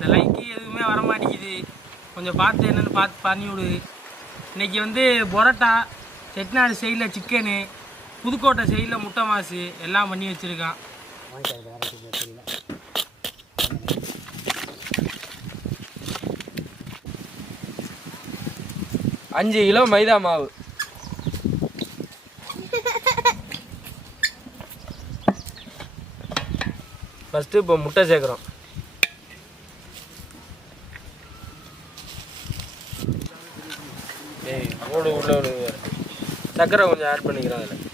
இந்த லைக்கு எதுவுமே வர மாட்டேங்குது. கொஞ்சம் பார்த்து என்னென்னு பார்த்து பண்ணி விடு. இன்றைக்கி வந்து பரோட்டா, செட்டிநாடு சைடில் சிக்கனு, புதுக்கோட்டை சைடில் முட்டை மாசு எல்லாம் பண்ணி வச்சுருக்கான். 5 கிலோ மைதா மாவு. ஃபஸ்ட்டு இப்போ முட்டை சேர்க்குறோம். ஓடு உள்ள சர்க்கரை கொஞ்சம் ஆட் பண்ணிக்கிறோம். அதில்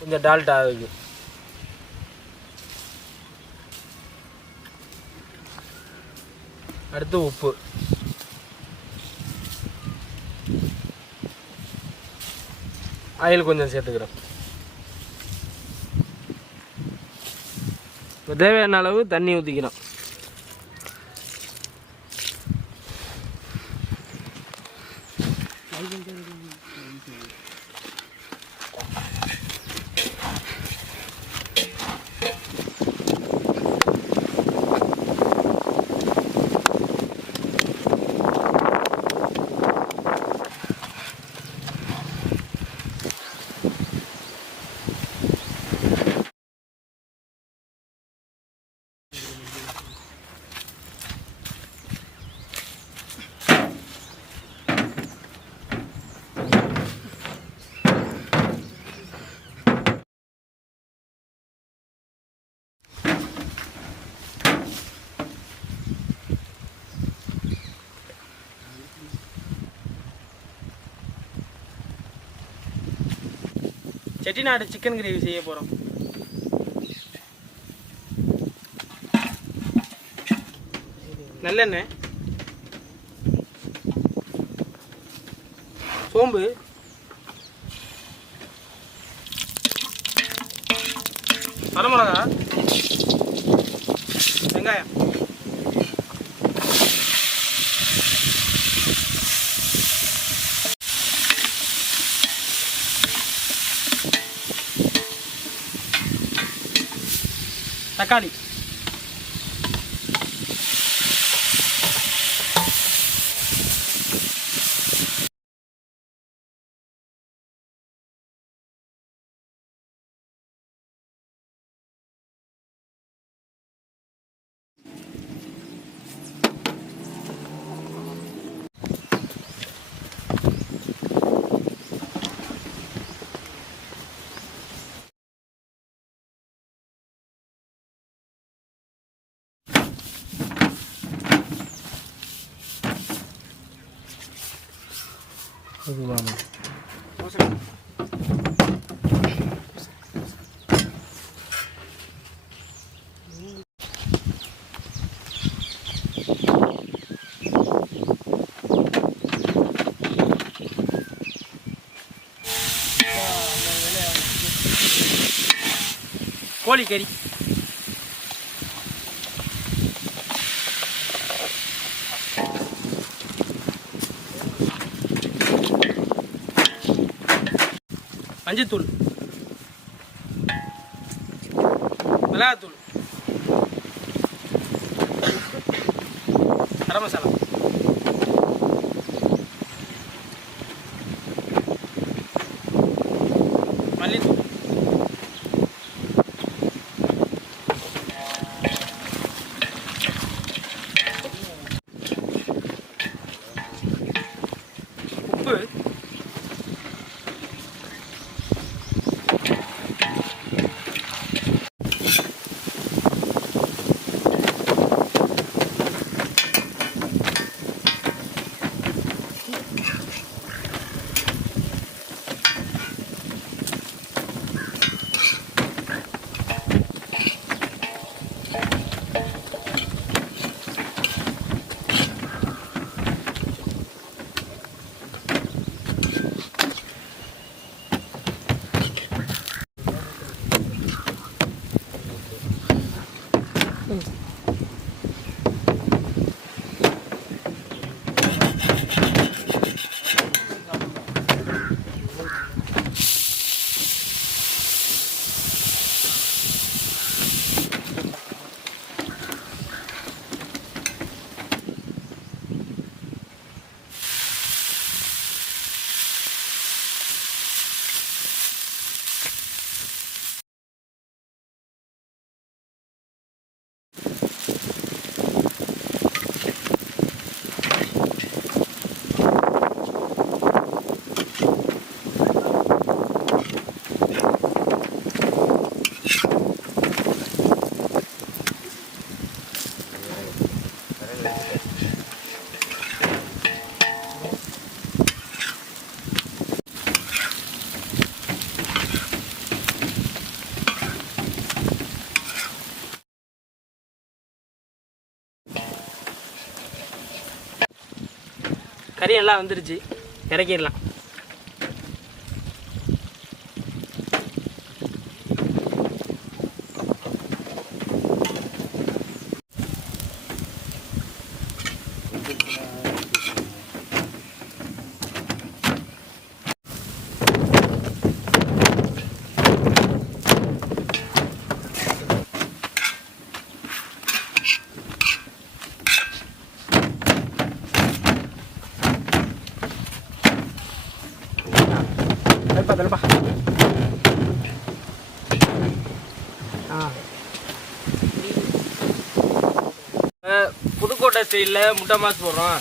கொஞ்சம் டால்டா ஆகுது. அடுத்து உப்பு, ஆயில் கொஞ்சம் சேர்த்துக்கிறோம். இப்போ தேவையான அளவு தண்ணி ஊற்றிக்கிறோம். செட்டிநாடு சிக்கன் கிரேவி செய்ய போகிறோம். நல்லெண்ணெய், சோம்பு, வரமிளகா, வெங்காயம், தக்காளி, கோழிக்கறி, மஞ்சத்தூள், மிளகாத்தூள், கரம் மசாலா, மல்லித்தூள், உப்பு, கறி எல்லாம் வந்துருச்சு, இறக்கிடலாம். தலப்பா புதுக்கோட்டை ஸ்டைலில் முட்டை மாஸ் போடுறோம்.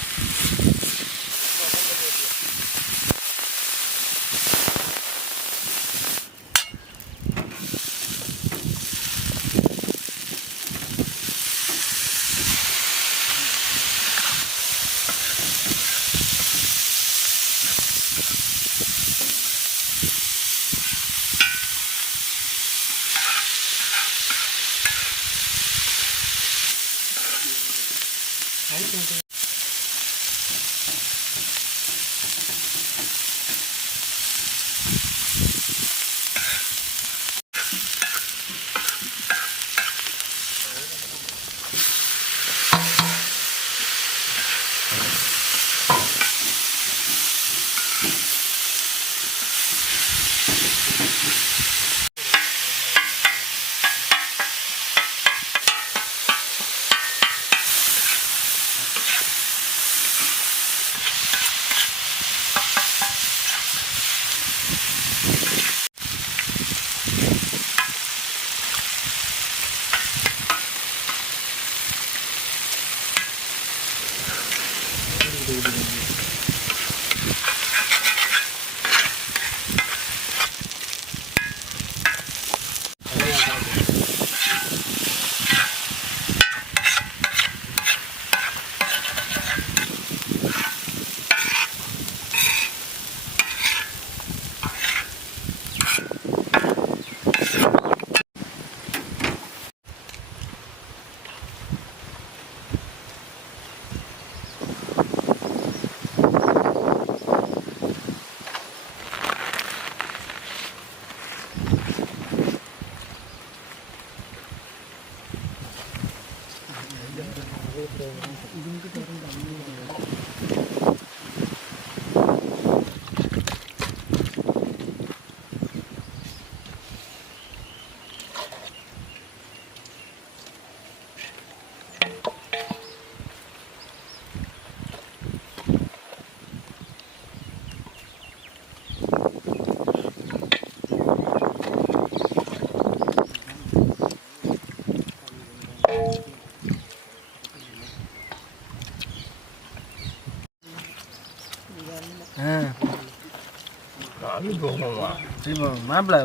மாப்பிள்ள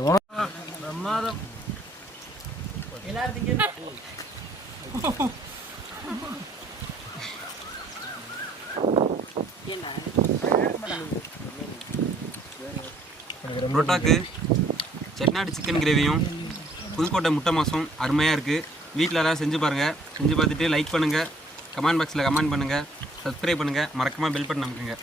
பிரமாதம். புரோட்டாக்கு செட்டிநாடு சிக்கன் கிரேவியும் புதுக்கோட்டை முட்டை மாசும் அருமையாக இருக்குது. வீட்டில் எல்லாம் செஞ்சு பாருங்கள். செஞ்சு பார்த்துட்டு லைக் பண்ணுங்கள், கமெண்ட் பாக்ஸில் கமெண்ட் பண்ணுங்கள், சப்ஸ்கிரைப் பண்ணுங்கள், மறக்காமல் பெல் பட்டன் அமுக்குங்க.